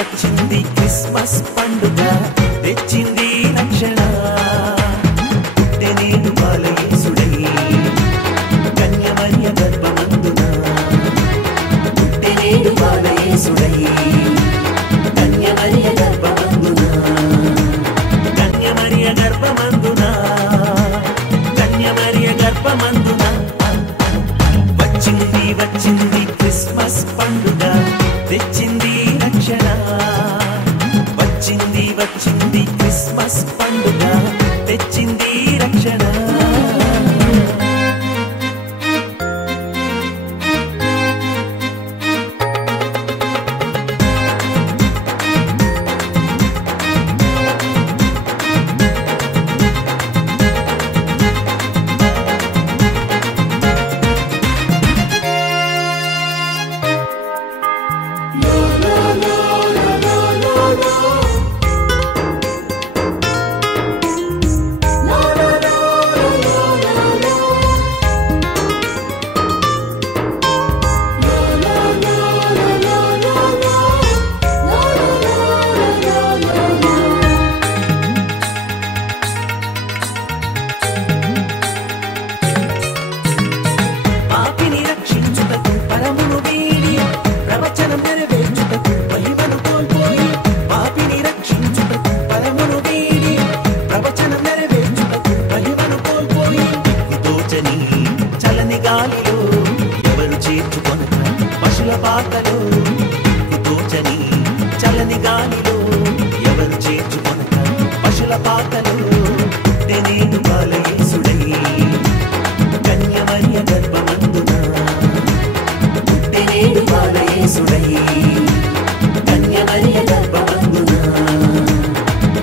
వచ్చింది క్రిస్మస్ పండుగ తెచ్చింది రక్షణ. వచ్చింది వచ్చింది క్రిస్మస్ పండుగ. కన్య గర్భమందున. పుట్టినేడు బాలయేసుడై కన్య మరియ గర్భమందున.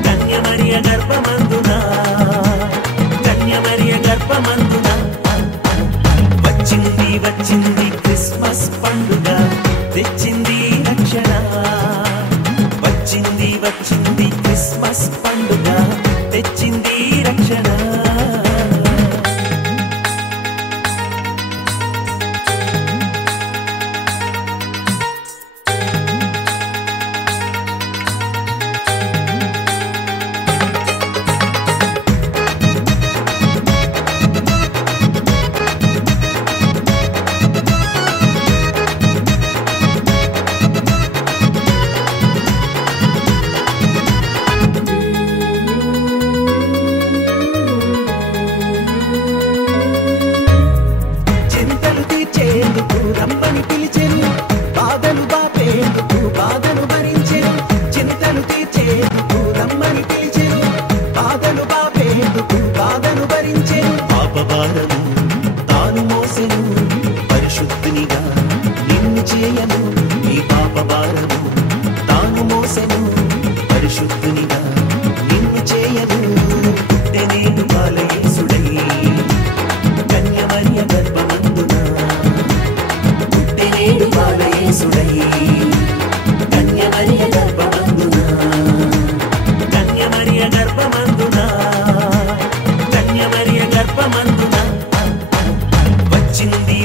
కన్య మరియ గర్భమందున. కన్య మరియ గర్భమందున. వచ్చింది వచ్చింది క్రిస్మస్ పండుగ. తెచ్చి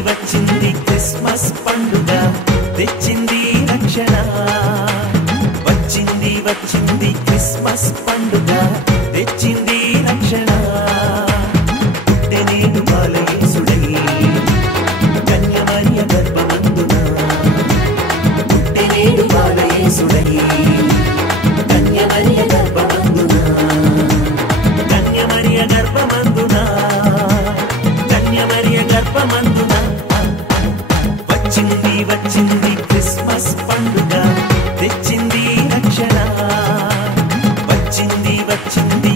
వచ్చింది క్రిస్మస్ పండుగ. తెచ్చింది రక్షణ. వచ్చింది వచ్చింది క్రిస్మస్ పండుగ. వచ్చింది.